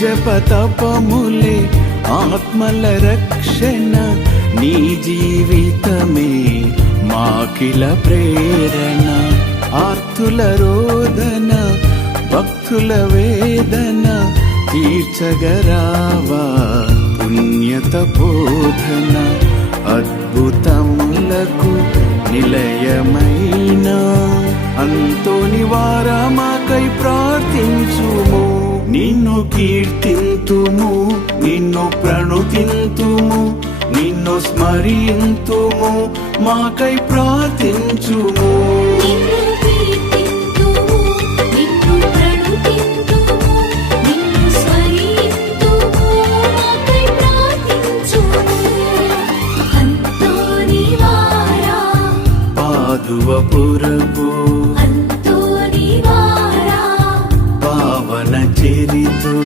జపతపములే ఆత్మల రక్షణ, నీ జీవితమే మాకిల ప్రేరణ. ఆర్తుల రోదన భక్తుల వేదన తీర్చగరావా పుణ్యత బోధన. అద్భుతములకు నిలయమైన అంతోని వారమాకై ప్రార్థించుము. నిన్ను కీర్తింతుము, నిన్ను ప్రణుతింతుము, నిన్ను స్మరింతుము, మాకై ప్రార్థించుము.